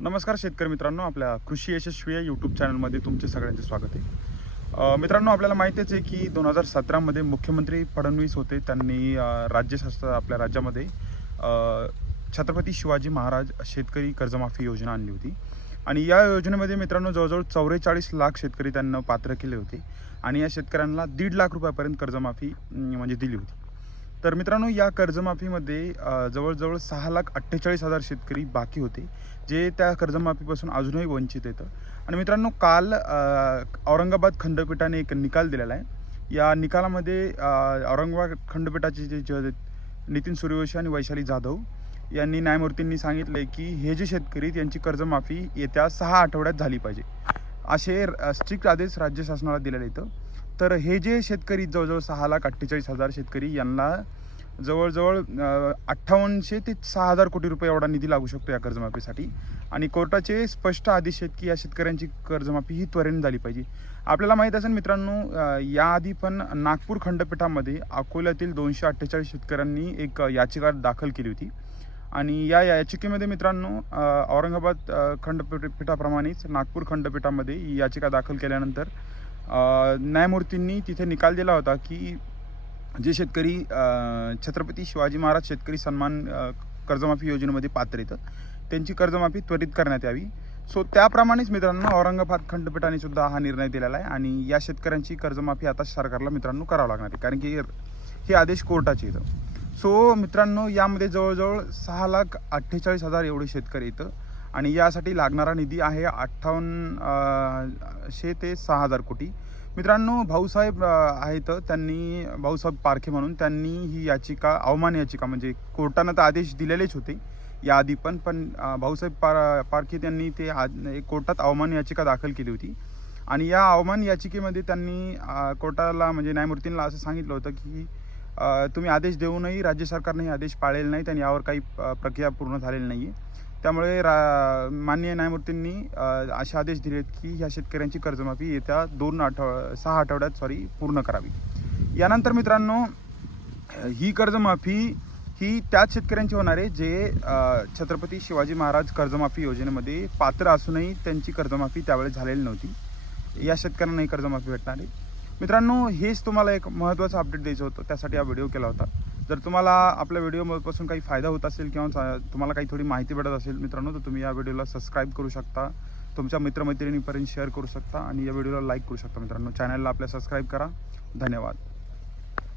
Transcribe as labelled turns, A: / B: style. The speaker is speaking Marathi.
A: नमस्कार शेतकरी मित्रांनो आपल्या कृषी यशस्वी या यूट्यूब चॅनलमध्ये तुमचे सगळ्यांचे स्वागत आहे. मित्रांनो आपल्याला माहितीच आहे की दोन हजार सतरामध्ये मुख्यमंत्री फडणवीस होते. त्यांनी अ, राज्यशास्त्र आपल्या राज्यामध्ये छत्रपती शिवाजी महाराज शेतकरी कर्जमाफी योजना आणली होती. आणि या योजनेमध्ये मित्रांनो जवळजवळ चौवेचाळीस लाख शेतकरी त्यांना पात्र केले होते. आणि या शेतकऱ्यांना दीड लाख रुपयापर्यंत कर्जमाफी म्हणजे दिली होती. तर मित्रांनो या कर्जमाफीमध्ये जवळजवळ सहा लाख अठ्ठेचाळीस हजार शेतकरी बाकी होते जे त्या कर्जमाफीपासून अजूनही वंचित येतं आणि मित्रांनो काल औरंगाबाद खंडपीठाने एक निकाल दिलेला आहे. या निकालामध्ये औरंगाबाद खंडपीठाचे जे जज नितीन सूर्यवंशी आणि वैशाली जाधव यांनी न्यायमूर्तींनी सांगितले की हे जे शेतकरी त्यांची यांची कर्जमाफी येत्या सहा आठवड्यात झाली पाहिजे. असे स्ट्रिक्ट आदेश राज्य शासनाला दिलेले इथं तर हे जे शेतकरी जवळजवळ सहा लाख अठ्ठेचाळीस हजार शेतकरी यांना जवळजवळ अठ्ठावन्नशे ते सहा हजार कोटी रुपये एवढा निधी लागू शकतो या कर्जमाफीसाठी. आणि कोर्टाचे स्पष्ट आदेश आहेत की या शेतकऱ्यांची कर्जमाफी ही त्वरेने झाली पाहिजे. आपल्याला माहीत असेल मित्रांनो याआधी पण नागपूर खंडपीठामध्ये अकोल्यातील दोनशे अठ्ठेचाळीस शेतकऱ्यांनी एक याचिका दाखल केली होती. आणि या याचिकेमध्ये मित्रांनो औरंगाबाद अ, खंडपीठाप्रमाणेच नागपूर खंडपीठामध्ये ही याचिका दाखल केल्यानंतर न्यायमूर्तींनी तिथे निकाल दिला होता की जे शेतकरी छत्रपती शिवाजी महाराज शेतकरी सन्मान कर्जमाफी योजनेमध्ये पात्र येतं त्यांची कर्जमाफी त्वरित करण्यात यावी. सो त्याप्रमाणेच मित्रांनो औरंगाबाद खंडपीठाने सुद्धा हा निर्णय दिलेला आहे आणि या शेतकऱ्यांची कर्जमाफी आता सरकारला मित्रांनो करावं लागणार आहे. कारण की हे आदेश कोर्टाचे येतं सो मित्रांनो यामध्ये जवळजवळ सहा लाख अठ्ठेचाळीस हजार एवढे शेतकरी येतं आणि यासाठी लागणारा निधी आहे अठ्ठावन्न शे ते सहा हजार कोटी. मित्रांनो भाऊसाहेब आहेत त्यांनी भाऊसाहेब पारखे म्हणून त्यांनी ही याचिका अवमान याचिका म्हणजे कोर्टानं तर आदेश दिलेलेच होते याआधी पण पण भाऊसाहेब पार पारखे त्यांनी ते आ कोर्टात अवमान याचिका दाखल केली होती. आणि या अवमान याचिकेमध्ये त्यांनी कोर्टाला म्हणजे न्यायमूर्तींना असं सांगितलं होतं की तुम्ही आदेश देऊनही राज्य सरकारने हे आदेश पाळलेले नाहीत आणि यावर काही प्रक्रिया पूर्ण झालेली नाही आहे त्यामुळे रा माननीय न्यायमूर्तींनी असे आदेश दिलेत की ह्या शेतकऱ्यांची कर्जमाफी येत्या दोन आठव सहा आठवड्यात सॉरी पूर्ण करावी. यानंतर मित्रांनो ही कर्जमाफी ही त्याच शेतकऱ्यांची होणार आहे जे छत्रपती शिवाजी महाराज कर्जमाफी योजनेमध्ये पात्र असूनही त्यांची कर्जमाफी त्यावेळेस झालेली नव्हती. या शेतकऱ्यांनाही कर्जमाफी भेटणार आहे. मित्रांनो हेच तुम्हाला एक महत्त्वाचं अपडेट द्यायचं होतं त्यासाठी हा व्हिडिओ केला होता. जर तुम्हाला आपल्या व्हिडिओपासून काही फायदा होत असेल किंवा सा- तुम्हाला काही थोडी माहिती भेटत असेल मित्रांनो तर तुम्ही या व्हिडिओला सबस्क्राईब करू शकता. तुमच्या मित्रमैत्रिणीपर्यंत शेअर करू शकता आणि या व्हिडिओला लाईक करू शकता मित्रांनो. चॅनलला आपल्या सबस्क्राईब करा. धन्यवाद.